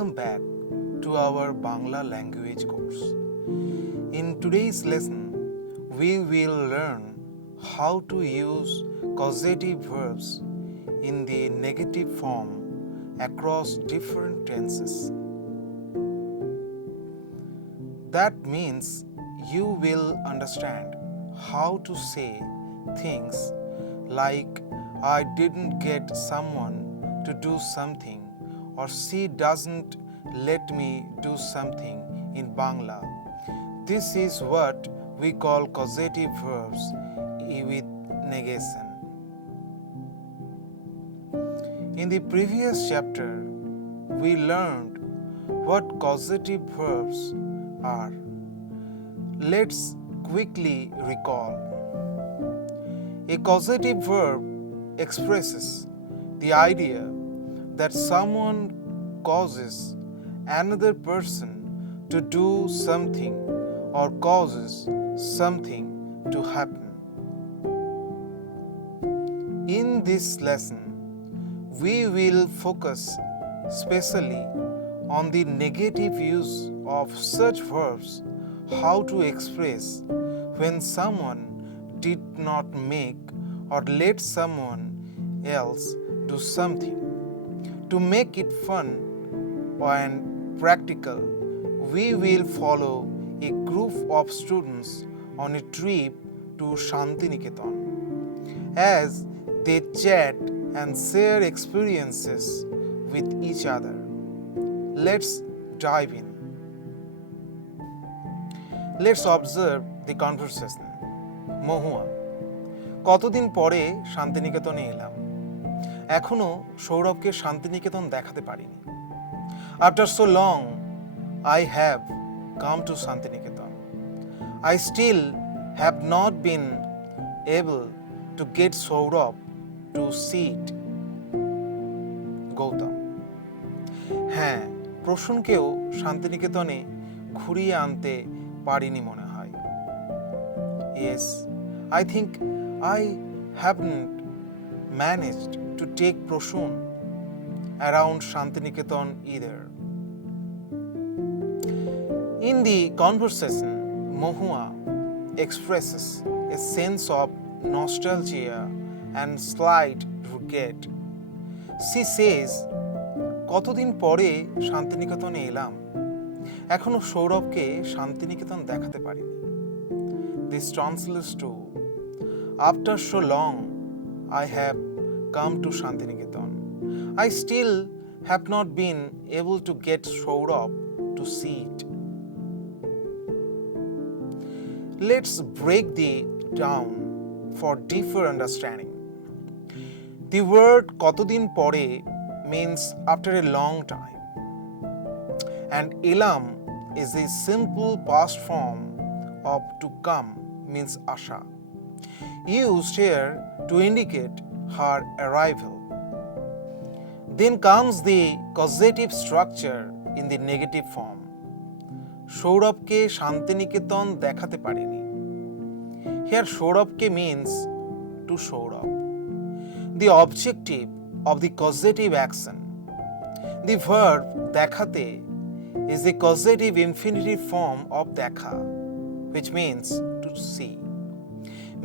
Welcome back to our Bangla language course. In today's lesson, we will learn how to use causative verbs in the negative form across different tenses. That means you will understand how to say things like I didn't get someone to do something or she doesn't let me do something in Bangla. This is what we call causative verbs with negation. In the previous chapter, we learned what causative verbs are. Let's quickly recall. A causative verb expresses the idea that someone causes another person to do something or causes something to happen. In this lesson, we will focus specially on the negative use of such verbs, how to express when someone did not make or let someone else do something. To make it fun and practical, we will follow a group of students on a trip to Shantiniketan as they chat and share experiences with each other. Let's dive in. Let's observe the conversation. মহুয়া, কতদিন পরে শান্তিনিকেতনে এলাম। এখনো সৌরভকে শান্তিনিকেতন দেখাতে পারিনি। After so long, I have come to Shantiniketan. I still have not been able to get Saurabh to see it. Gautam, হ্যাঁ, প্রসূনকেও শান্তিনিকেতনে ঘুরিয়ে আনতে পারিনি মনে হয়। Yes, I think I haven't managed to take Proshun around Shantiniketan either. In the conversation, Mohua expresses a sense of nostalgia and slight regret. She says, কতদিন পরে শান্তিনিকেতনে এলাম, এখনো সৌরভকে শান্তিনিকেতন দেখাতে পারিনি। This translates to, after so long, I have come to Shantiniketan. I still have not been able to get Saurabh to see it. Let's break the down for deeper understanding. The word kotodin pore means after a long time, and elam is a simple past form of to come means asha, used here to indicate her arrival. Then comes the causative structure in the negative form. সৌরভকে Santiniketan দেখাতে পারিনি। Here সৌরভকে means to Saurabh. The objective of the causative action. The verb দেখাতে is the causative infinitive form of দেখা, which means to see,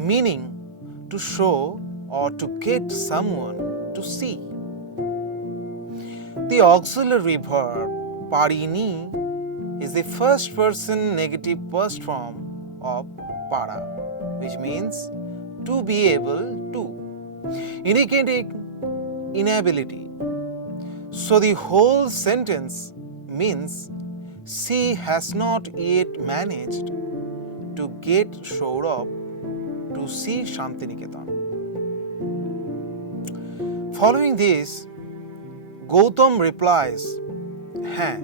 meaning to show or to get someone to see. The auxiliary verb parini is the first person negative past form of para, which means to be able to, indicating inability. So the whole sentence means she has not yet managed to get Saurabh to see Shantiniketan. Following this, Gautam replies, হ্যাঁ,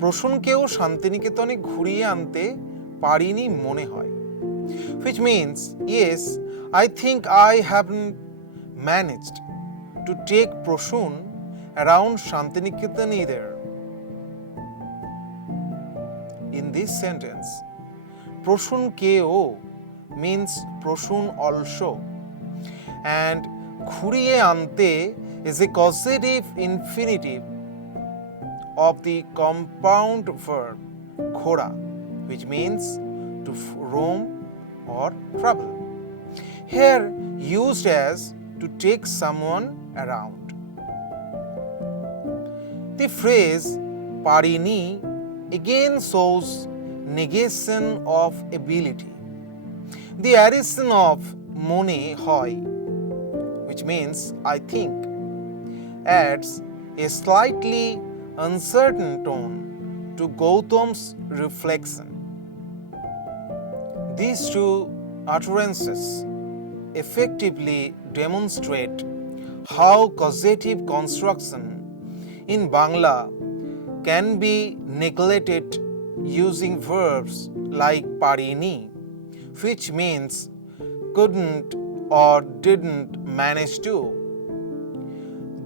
প্রসূনকেও শান্তিনিকেতনে ঘুরিয়ে আনতে পারিনি মনে হয়, which means yes, I think I haven't managed to take Proshun around Shantiniketan either. In this sentence, প্রসূনকেও means Proshun also, and ঘুরিয়ে আনতে is a causative infinitive of the compound verb ঘোরা, which means to roam or travel. Here used as to take someone around. The phrase parini again shows negation of ability. The addition of mone hoy, which means I think, adds a slightly uncertain tone to Gautam's reflection. These two utterances effectively demonstrate how causative construction in Bangla can be neglected using verbs like parini, which means couldn't or didn't manage to.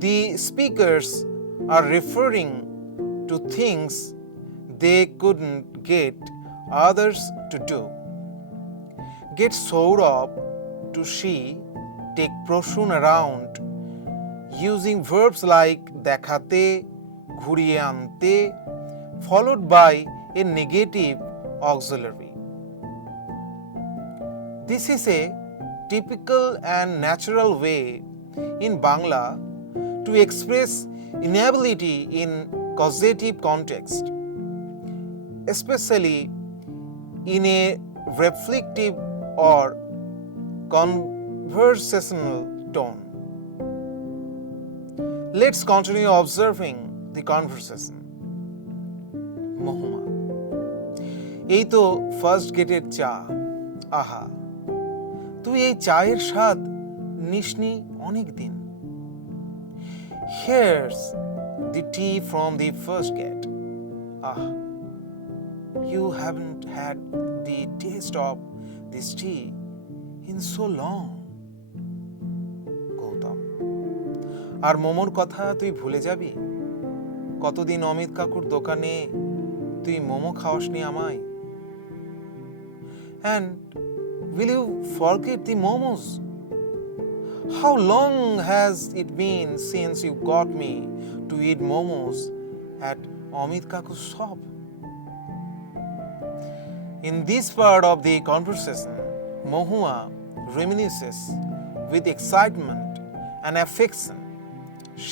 The speakers are referring to things they couldn't get others to do. Get Saurabh to she take Proshun around using verbs like dekhate, ঘুরিয়ে আনতে, followed by a negative auxiliary. This is a typical and natural way in Bangla to express inability in causative context, especially in a reflective or conversational tone. Let's continue observing the conversation. Mahuma, এই তো first গেটের চা। আহা, তুই এই চায়ের স্বাদ নিসনি অনেক দিন। Here's the tea from the first gate. Ah, you haven't had the taste of this tea in so long. Gautam, আর মোমোর কথা তুই ভুলে যাবি? কতদিন অমিত কাকুর দোকানে তুই মোমো খাওয়াসনি আমায়? And will you forget the momos? How long has it been since you got me to eat momos at Amit Kaku's shop? In this part of the conversation, Mohua reminisces with excitement and affection,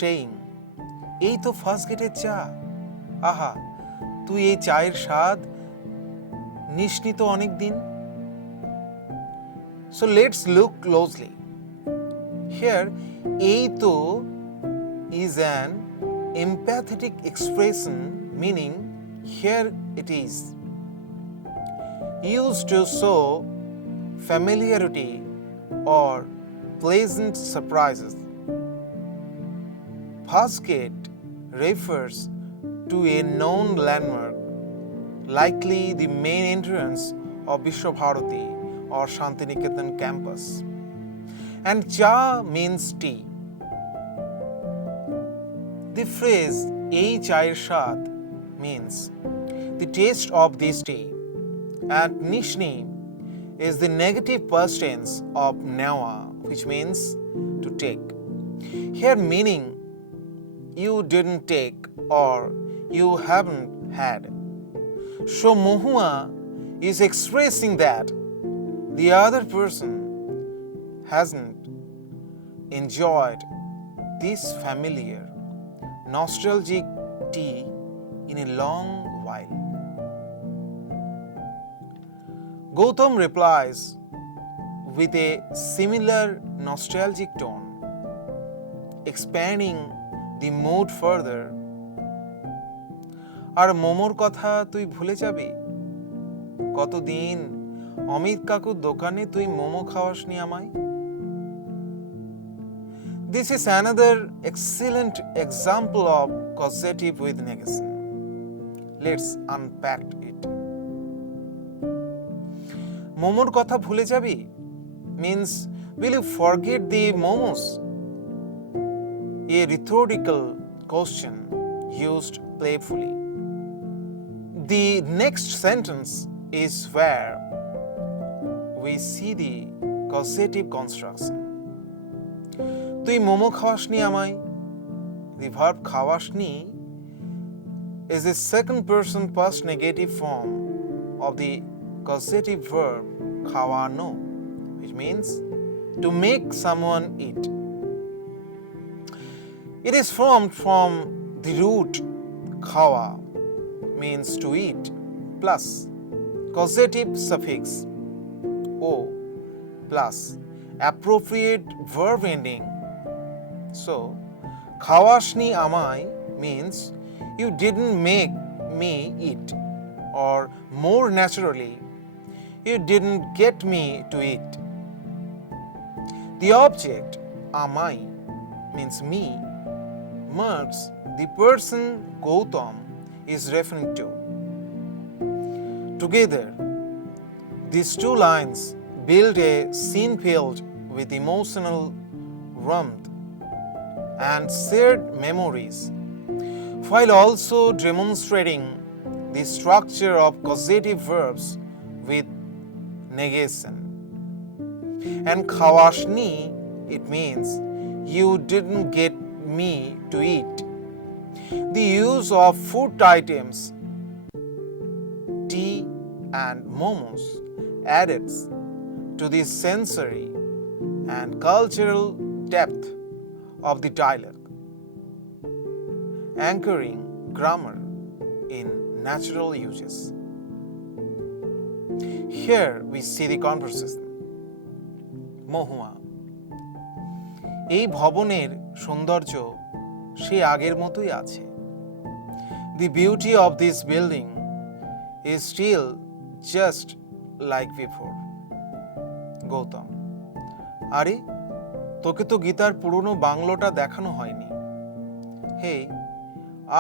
saying, এই তো first গেটের চা। আহা, তুই এই চায়ের স্বাদ নিসনি তো অনেক দিন। So let's look closely. Here, এই তো is an empathetic expression meaning here it is, used to show familiarity or pleasant surprises. First gate refers to a known landmark, likely the main entrance of Vishwabharati or Shantiniketan campus. And cha means tea. The phrase ei chayer shad means the taste of this tea, and nishni is the negative past tense of newa, which means to take. Here meaning you didn't take or you haven't had. So Mohua is expressing that the other person hasn't enjoyed this familiar, nostalgic tea in a long while. Gautam replies with a similar nostalgic tone, expanding the mood further. আর মোমোর কথা তুই ভুলে যাবি? কতদিন অমিত কাকুর দোকানে তুই মোমো খাওয়াসনি আমায়? This is another excellent example of causative with negation. Let's unpack it. মোমোর কথা ভুলে যাবি means will you forget the momos? A rhetorical question used playfully. The next sentence is where we see the causative construction. তুই মোমো খাওয়াসনি আমায়, the verb খাওয়াসনি is the second person past negative form of the causative verb khawano, which means to make someone eat. It is formed from the root khawa, means to eat, plus causative suffix o plus appropriate verb ending. So, khawashni amai means you didn't make me eat, or more naturally, you didn't get me to eat. The object amai means me marks the person Gautam is referring to. Together, these two lines build a scene filled with emotional warmth and shared memories, while also demonstrating the structure of causative verbs with negation. And khawashni, it means you didn't get me to eat. The use of food items, tea and momos added to the sensory and cultural depth of the dialogue, anchoring grammar in natural uses. Here we see the conversation. মহুয়া, এই ভবনের সৌন্দর্য সে আগের মতোই আছে। The beauty of this building is still just like before. Gautam, আরে তোকে তো গীতার পুরনো বাংলোটা দেখানো হয়নি। Hey,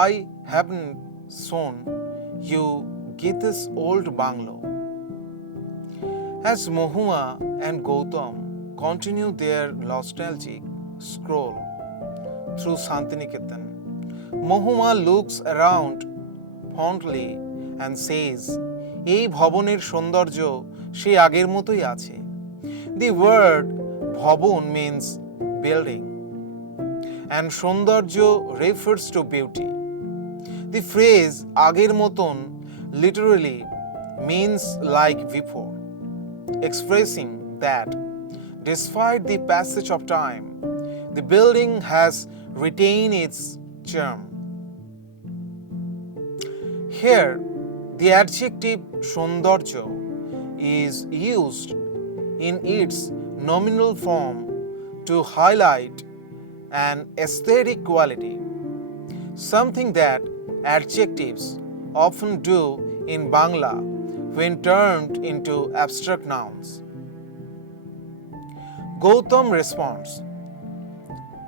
I haven't shown you Gita's old bungalow. As Mohua and Gautam continue their nostalgic scroll through Santiniketan, Mohua looks around fondly and says, এই ভবনের সৌন্দর্য সে আগের মতোই আছে। The word ভবন means building and সৌন্দর্য refers to beauty. The phrase আগের মতন literally means like before, expressing that despite the passage of time, the building has retained its charm. Here, the adjective সৌন্দর্য is used in its nominal form to highlight an aesthetic quality, something that adjectives often do in Bangla when turned into abstract nouns. Gautam responds,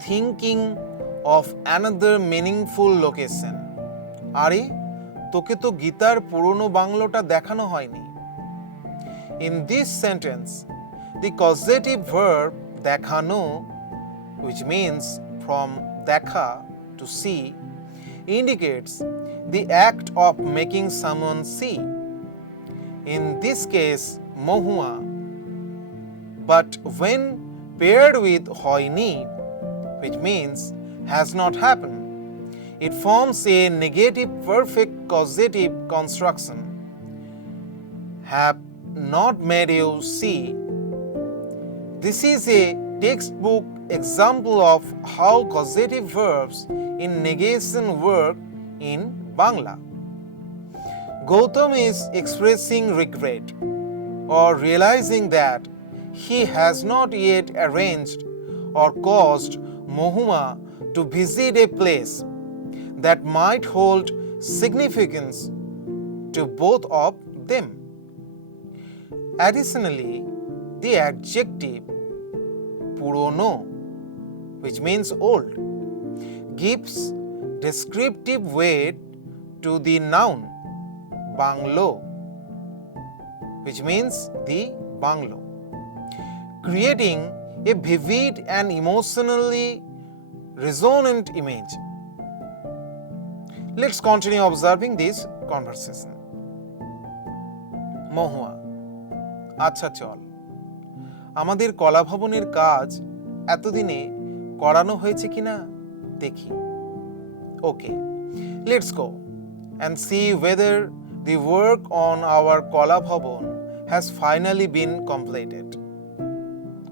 thinking of another meaningful location. আরে তোকে তো গীতার পুরনো বাংলোটা দেখানো হয়নি। In this sentence, the causative verb dekhano, which means from dekha to see, indicates the act of making someone see. In this case, mohua. But when paired with hoini, which means has not happened, it forms a negative perfect causative construction. Have not made you see. This is a textbook example of how causative verbs in negation work in Bangla. Gautam is expressing regret or realizing that he has not yet arranged or caused Mohua to visit a place that might hold significance to both of them. Additionally, the adjective purono, which means old, gives descriptive weight to the noun banglo, which means the bungalow, creating a vivid and emotionally resonant image. Let's continue observing this conversation. মহুয়া, আচ্ছা চল, আমাদের কলা ভবনের কাজ এতদিনে করানো হয়েছে কিনা দেখি। Okay, let's go. and see whether the work on our Kolabhavan has finally been completed.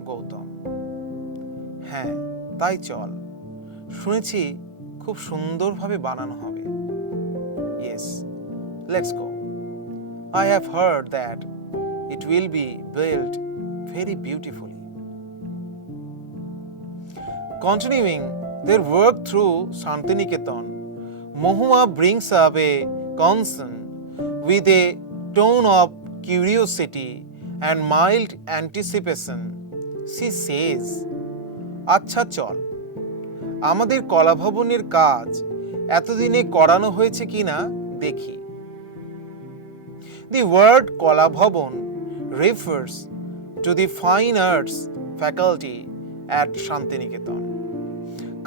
Gautam: হ্যাঁ, তাই চল। শুনেছি খুব সুন্দরভাবে বানানো হবে। Yes, let's go. I have heard that it will be built very beautifully. Continuing their work through Shantiniketan, Mohua brings up a concern with a tone of curiosity and mild anticipation. She says, আচ্ছা চল, আমাদের কলাভবনের কাজ এতদিনে করানো হয়েছে কিনা দেখি। The word Kolabhavan refers to the fine arts faculty at Shantiniketan.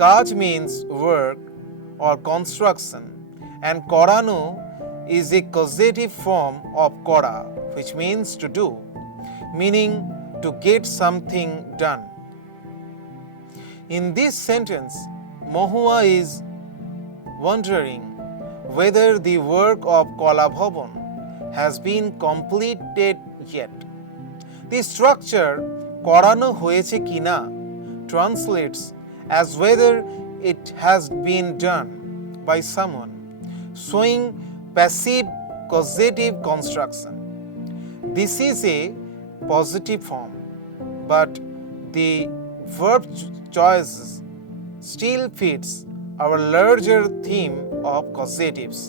Kaj means work or construction, and korano is a causative form of kora, which means to do, meaning to get something done. In this sentence, Mohua is wondering whether the work of Kolabhavan has been completed yet. The structure korano hoyeche kina translates as whether it has been done by someone, showing passive causative construction. This is a positive form, but the verb choice still fits our larger theme of causatives.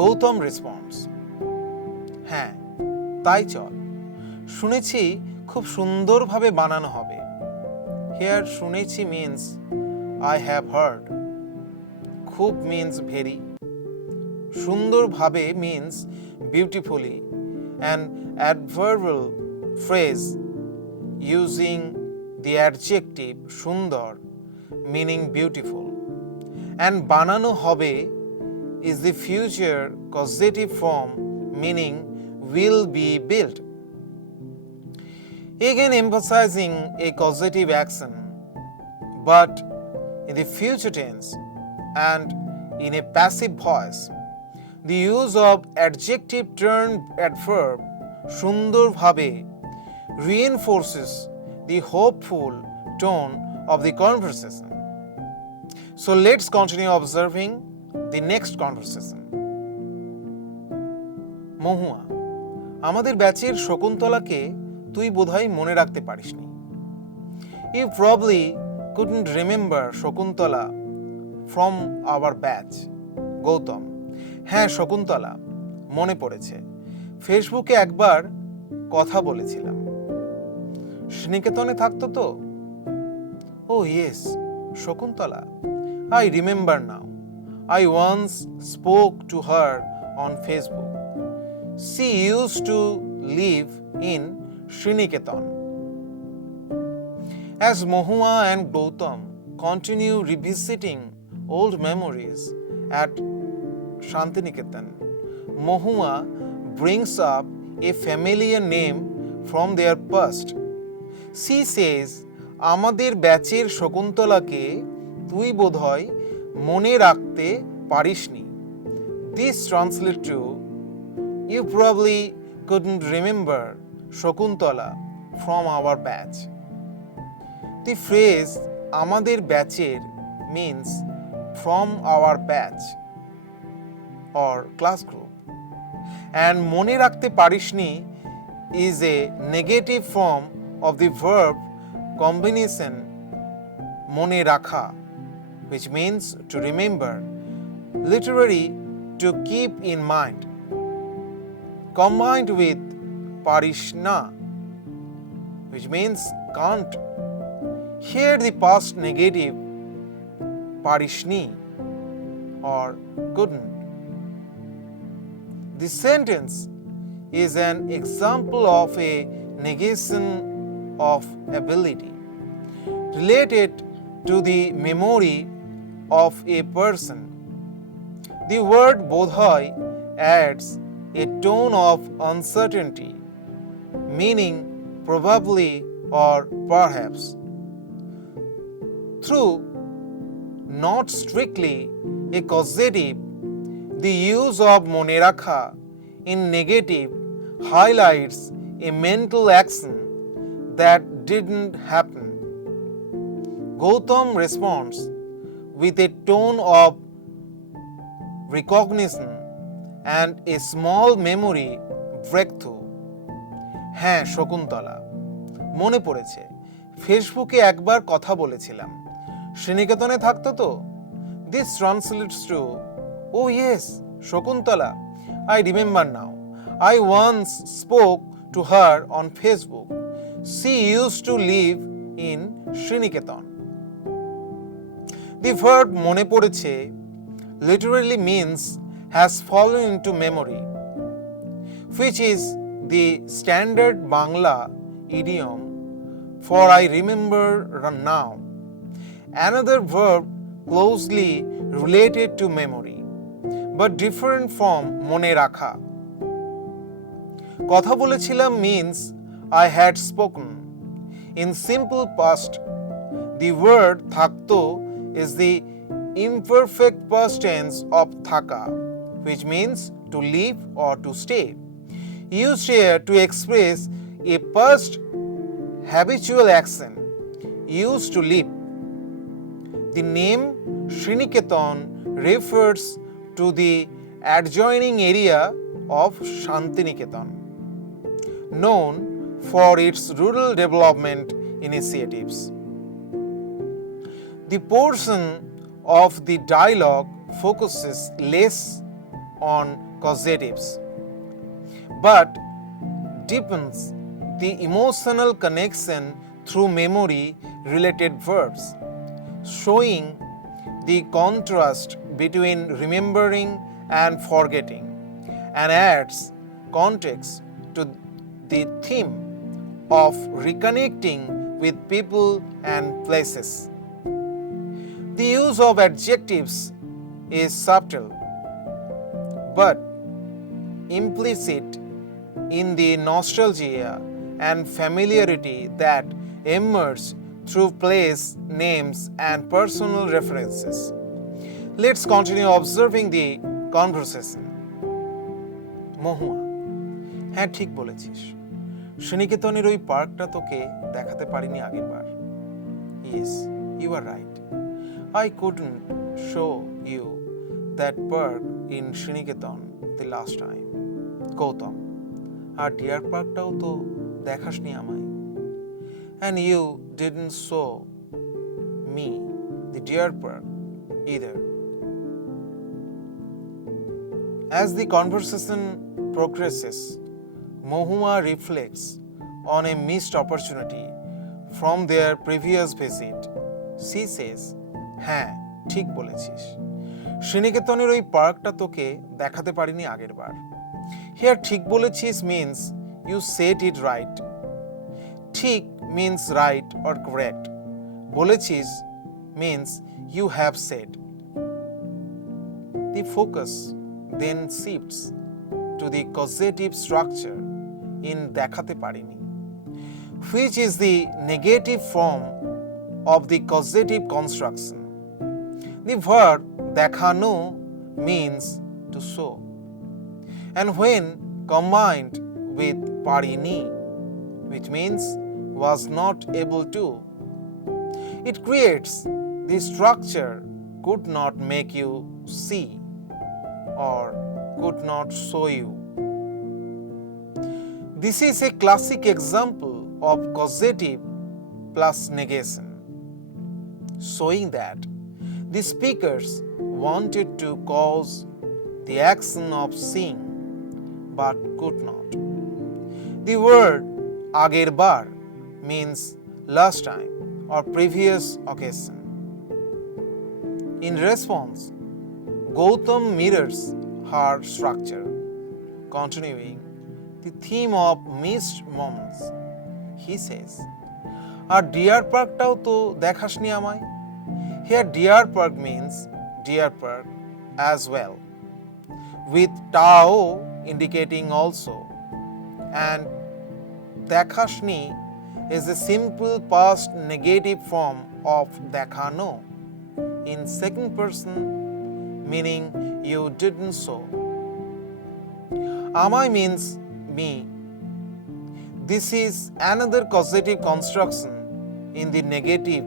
Gautam response: হ্যাঁ, তাই চল। শুনেছি খুব সুন্দরভাবে বানানো হবে। Here শুনেছি means I have heard. খুব means very. সুন্দরভাবে means beautifully, an adverbial phrase using the adjective সুন্দর meaning beautiful, and বানানো হবে is the future causative form meaning will be built. Again emphasizing a causative action, but in the future tense and in a passive voice. The use of adjective turned adverb সুন্দরভাবে reinforces the hopeful tone of the conversation. So let's continue observing the next conversation. মহুয়া: আমাদের ব্যাচের শকুন্তলাকে তুই বোধহয় মনে রাখতে পারিসনি। You probably couldn't remember Shakuntala from our batch. Gautam: হ্যাঁ, শকুন্তলা মনে পড়েছে, ফেসবুকে একবার কথা বলেছিলাম। শ্রীনিকেতনে থাকতো তো? Oh yes, Shakuntala, I remember now. I once spoke to her on Facebook. She used to live in Sriniketan. As Mohua and Gautam continue revisiting old memories at Shantiniketan, Mohua brings up a familiar name from their past. She says, আমাদের ব্যাচের শকুন্তলাকে তুই বোধহয় মনে রাখতে পারিসনি. This translates to, you probably couldn't remember Shakuntala from our batch. The phrase আমাদের ব্যাচের means from our batch or class group, and মনে রাখতে পারিসনি is a negative form of the verb combination মনে রাখা, which means to remember, literally to keep in mind, combined with parishna, which means can't. Here the past negative parishni or couldn't. This sentence is an example of a negation of ability related to the memory of a person. The word bodhoy adds a tone of uncertainty, meaning probably or perhaps. Through not strictly a causative, The use of mone rakha in negative highlights a mental action that didn't happen. Gautam responds with a tone of recognition and a small memory breakthrough. হ্যাঁ শকুন্তলা, মনে পড়েছে, ফেসবুকে একবার কথা বলেছিলাম, শ্রীনিকেতনে থাকতো তো। This translates to, oh yes, Shakuntala, I remember now. I once spoke to her on Facebook. She used to live in Sriniketan. The verb mone poreche literally means has fallen into memory, which is the standard Bangla idiom for I remember now. Another verb closely related to memory, but different from mone rakha. Kotha bolechilam means I had spoken. In simple past, the word thakto is the imperfect past tense of thaka, which means to live or to stay, used here to express a past habitual action used to live. The name Sriniketan refers to the adjoining area of Shantiniketan, known for its rural development initiatives. The portion of the dialogue focuses less on causatives, but deepens the emotional connection through memory-related verbs, showing the contrast between remembering and forgetting, and adds context to the theme of reconnecting with people and places. The use of adjectives is subtle but implicit in the nostalgia and familiarity that emerge through place names and personal references. Let's continue observing the conversation. মহুয়া, হ্যাঁ ঠিক বলেছিস, শ্রীনিকেতনের ওই পার্কটা তোকে দেখাতে পারিনি আগেরবার। Yes, you are right. I couldn't show you that park in Sriniketan the last time. Gautam, আর ডিয়ার পার্কটাও তো দেখাসনি আমায়। And you didn't show me the deer park either. As the conversation progresses, Mohua reflects on a missed opportunity from their previous visit. She says, হ্যাঁ ঠিক বলেছিস, শ্রীনিকেতনের ওই পার্কটা তোকে দেখাতে পারিনি আগেরবার। Here ঠিক বলেছিস means you said it right. ঠিক means right or correct. বলেছিস means you have said. The focus then shifts to the causative structure in দেখাতে পারিনি, which is the negative form of the causative construction. The verb দেখানো means to show, and when combined with parini, which means was not able to, it creates the structure could not make you see or could not show you. This is a classic example of causative plus negation, showing that the speakers wanted to cause the action of seeing but could not. The word আগের বার means last time or previous occasion. In response, Gautam mirrors her structure, continuing the theme of missed moments. He says, আর dear পার্কটাও তো দেখাসনি আমায়। Here deer park means deer park as well, with tao indicating also, and দেখাসনি is a simple past negative form of দেখানো in second person, meaning you didn't so. Amai means me. This is another causative construction in the negative,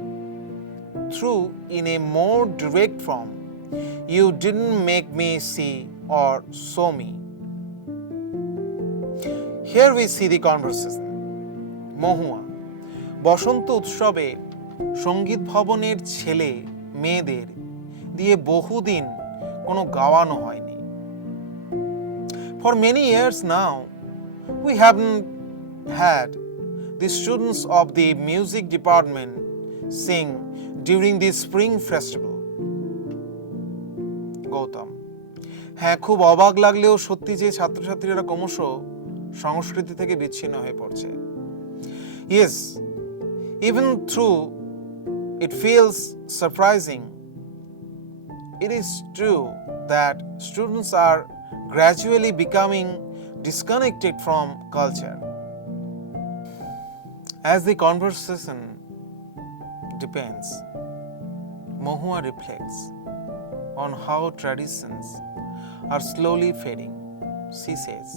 through in a more direct form. You didn't make me see or show me. Here we see the conversation. মহুয়া, বসন্ত উৎসবে সঙ্গীত ভবনের ছেলে মেয়েদের দিয়ে বহুদিন কোনো গাওয়ানো হয়নি। For many years now, we haven't had the students of the music department sing during the spring festival. Gautam, হ্যাঁ, খুব অবাক লাগলেও সত্যি যে ছাত্রছাত্রীরা ক্রমশ সংস্কৃতি থেকে বিচ্ছিন্ন হয়ে পড়ছে। Yes, even though it feels surprising, it is true that students are gradually becoming disconnected from culture. As the conversation depends, Mohua reflects on how traditions are slowly fading. She says,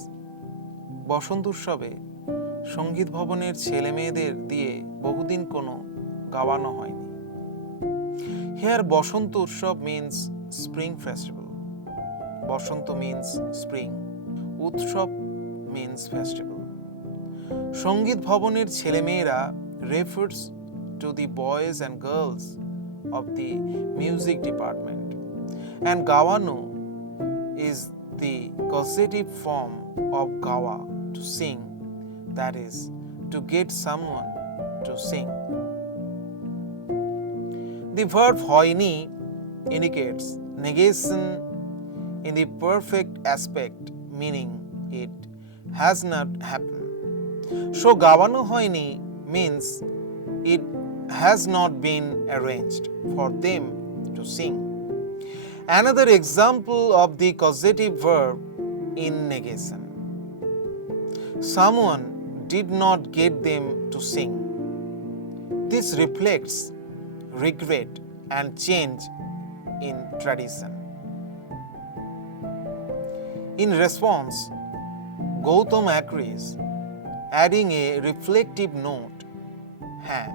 বসন্ত উৎসবে সঙ্গীত ভবনের ছেলে মেয়েদের দিয়ে বহুদিন কোনো গাওয়ানো হয়নি। Here বসন্ত উৎসব means spring festival. বসন্ত means spring. উৎসব means festival. সঙ্গীত ভবনের ছেলেমেয়েরা refers to the boys and girls of the music department, and গাওয়ানো is the causative form of gawa, to sing, that is, to get someone to sing. The verb hoini indicates negation in the perfect aspect, meaning it has not happened. So gawano hoini means it has not been arranged for them to sing. Another example of the causative verb in negation. Someone did not get them to sing. This reflects regret and change in tradition. In response, Gautam agrees, adding a reflective note. হ্যাঁ,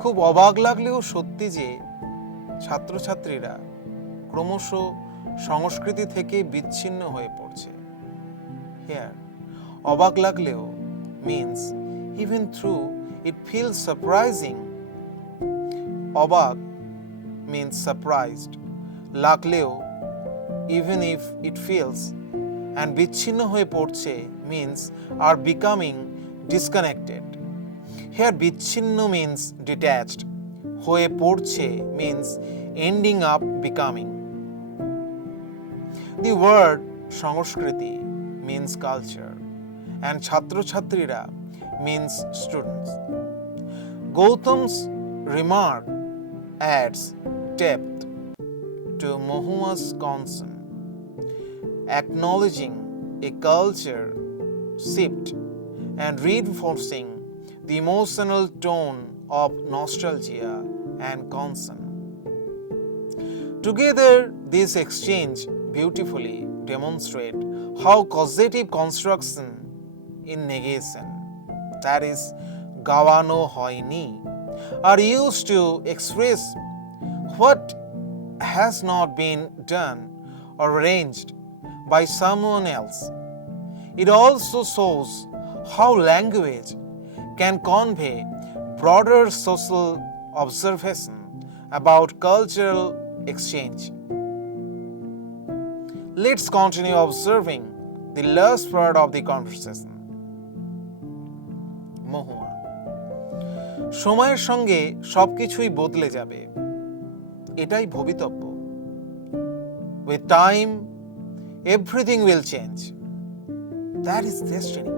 খুব অবাক লাগলেও সত্যি যে ছাত্রছাত্রীরা ক্রমশ সংস্কৃতি থেকে বিচ্ছিন্ন হয়ে পড়ছে। Here, অবাক লাগলেও means even though it feels surprising. অবাক means surprised. লাগলেও even if it feels, and বিচ্ছিন্ন হয়ে পড়ছে means are becoming disconnected. Here বিচ্ছিন্ন means detached. হয়ে পড়ছে means ending up becoming. The word সংস্কৃতি means culture, and ছাত্রছাত্রীরা means students. Gautam's remark adds depth to Mohua's concern, acknowledging a culture shift and reinforcing the emotional tone of nostalgia and concern. Together, this exchange beautifully demonstrate how causative construction in negation, that is, gawano hoini, are used to express what has not been done or arranged by someone else. It also shows how language can convey broader social observation about cultural exchange. Let's continue observing the last part of the conversation. মহুয়া, সময়ের সঙ্গে সবকিছুই বদলে যাবে, এটাই ভবিতব্য। With time, everything will change. That is destiny.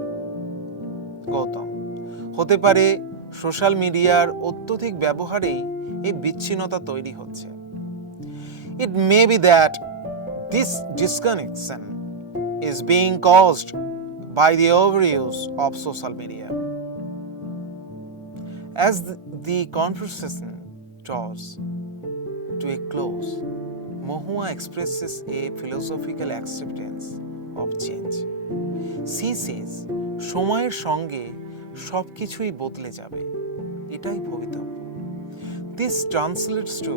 Gautam, হতে পারে social মিডিয়ার অত্যধিক ব্যবহারেই এই বিচ্ছিন্নতা তৈরি হচ্ছে। It may be that this disconnection is being caused by the overuse of social media. As the conversation draws to a close, Mohua expresses a philosophical acceptance of change. She says, সময়ের সঙ্গে সব কিছুই বদলে যাবে, এটাই ভবিতব্য। This translates to,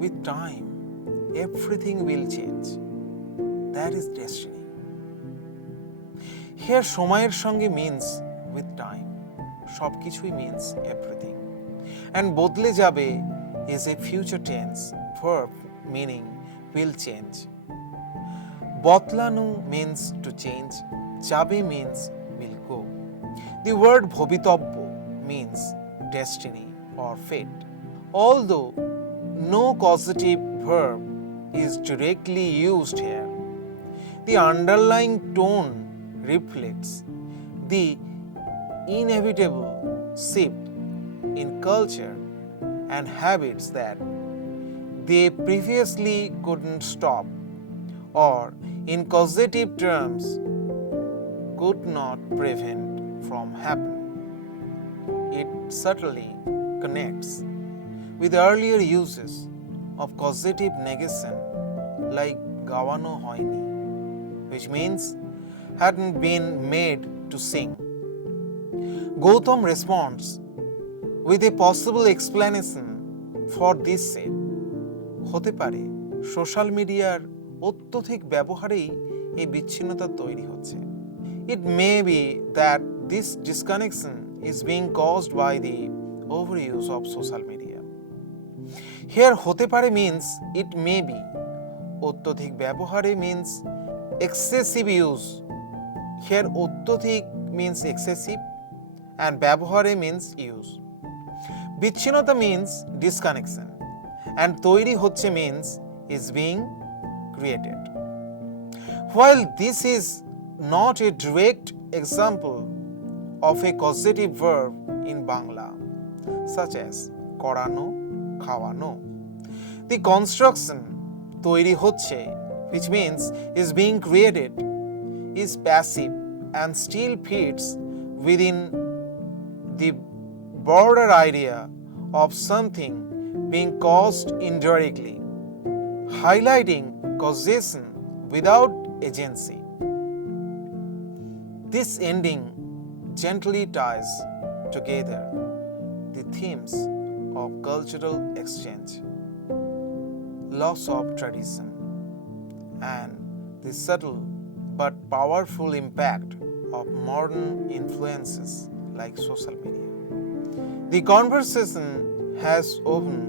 with time, everything will change. That is destiny. Here, সময়ের সঙ্গে means with time. সব কিছুই means everything. And বদলে যাবে is a future tense verb meaning will change. বদলানো means to change. যাবে means will go. The word ভবিতব্য means destiny or fate. Although no causative verb is directly used here, the underlying tone reflects the inevitable shift in culture and habits that they previously couldn't stop, or in causative terms could not prevent from happening. It subtly connects with earlier uses of causative negation like গাওয়ানো হয়নি, which means hadn't been made to sing. Gautam responds with a possible explanation for this said, হতে পারে social মিডিয়ার অত্যধিক ব্যবহারেই এই বিচ্ছিন্নতা তৈরি হচ্ছে। It may be that this disconnection is being caused by the overuse of social media. Here হতে পারে means it may be, অত্যধিক ব্যবহারে means excessive use. Here অত্যধিক means excessive and ব্যবহারে means use. বিচ্ছিন্নতা means disconnection and তৈরি হচ্ছে means is being created. While this is not a direct example of a causative verb in Bangla, such as করানো, খাওয়ানো, the construction তৈরি হচ্ছে, which means is being created, is passive and still fits within the broader idea of something being caused indirectly, highlighting causation without agency. This ending gently ties together the themes of cultural exchange, loss of tradition, and the subtle but powerful impact of modern influences like social media. The conversation has woven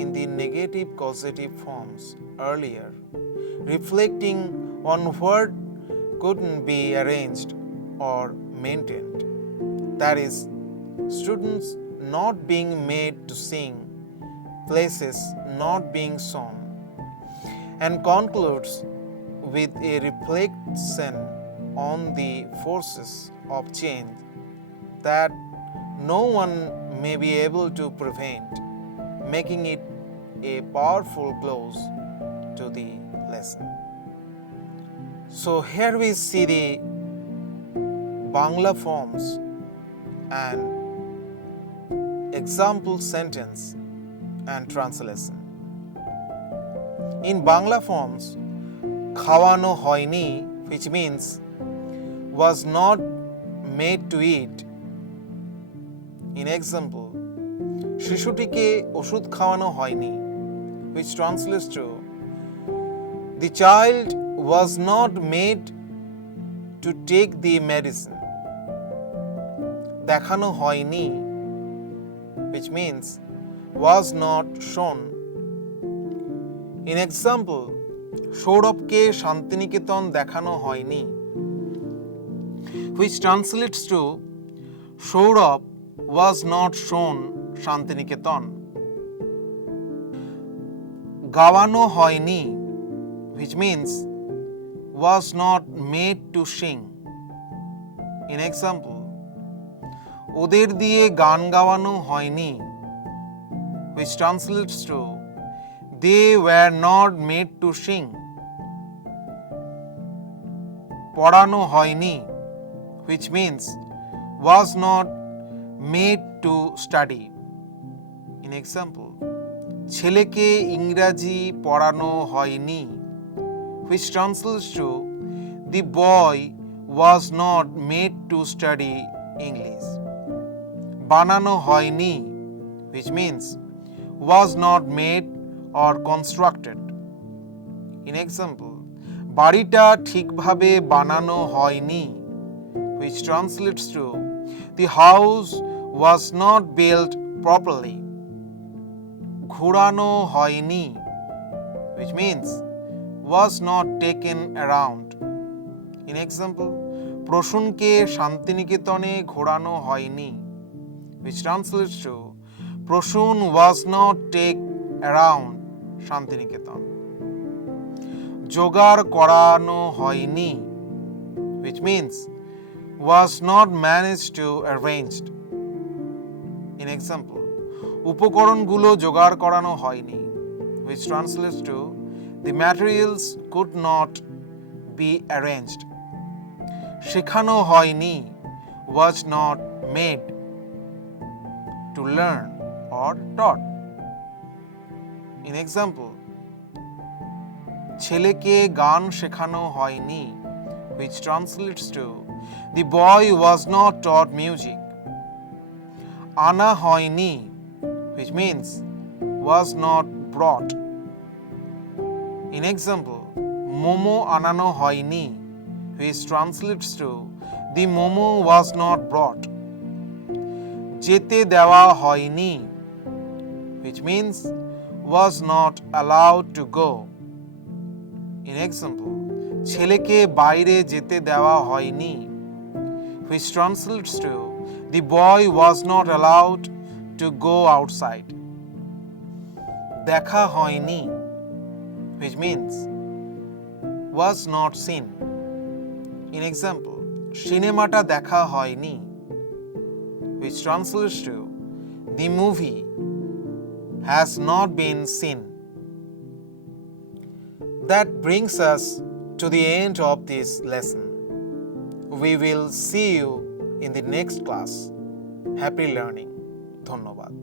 in the negative causative forms earlier, reflecting on what couldn't be arranged or maintained. That is, students not being made to sing, places not being shown, and concludes with a reflection on the forces of change that no one may be able to prevent, making it a powerful close to the lesson. So here we see the Bangla forms and example sentence and translation. In Bangla forms, খাওয়ানো হয়নি, which means was not made to eat. In example, শিশুটিকে ওষুধ খাওয়ানো হয়নি, which translates to the child was not made to take the medicine. দেখানো হয়নি, which means was not shown. In example, সৌরভকে Santiniketan দেখানো হয়নি, which translates to Sourav was not shown Santiniketan. গাওয়ানো হয়নি, which means was not made to sing. In example, ওদের দিয়ে গান গাওয়ানো হয়নি, which translates to they were not made to sing. পড়ানো হয়নি, which means was not made to study. In example, ছেলেকে ইংরাজি পড়ানো হয়নি, which translates to the boy was not made to study English. বানানো হয়নি, which means was not made or constructed. In example, বাড়িটা ঠিকভাবে বানানো হয়নি, which translates to the house was not built properly. ঘোরানো হয়নি, which means was not taken around. In example, প্রসূনকে শান্তিনিকেতনে ঘোরানো হয়নি, which translates to Prasun was not taken around Santiniketan. জোগাড় করানো হয়নি, which means was not managed to arranged. In example, উপকরণগুলো জোগাড় করানো হয়নি, which translates to the materials could not be arranged. শেখানো হয়নি, was not made to learn or taught. In example, ছেলেকে গান শেখানো হয়নি, which translates to the boy was not taught music. আনা হয়নি, which means was not brought. In example, momo আনানো হয়নি, which translates to the momo was not brought. যেতে দেওয়া হয়নি, which means was not allowed to go. In example, ছেলেকে বাইরে যেতে দেওয়া হয়নি, which translates to the boy was not allowed to go outside. দেখা হয়নি, which means was not seen. In example, সিনেমাটা দেখা হয়নি, which translates to the movie has not been seen. That brings us to the end of this lesson. We will see you in the next class. Happy learning. ধন্যবাদ।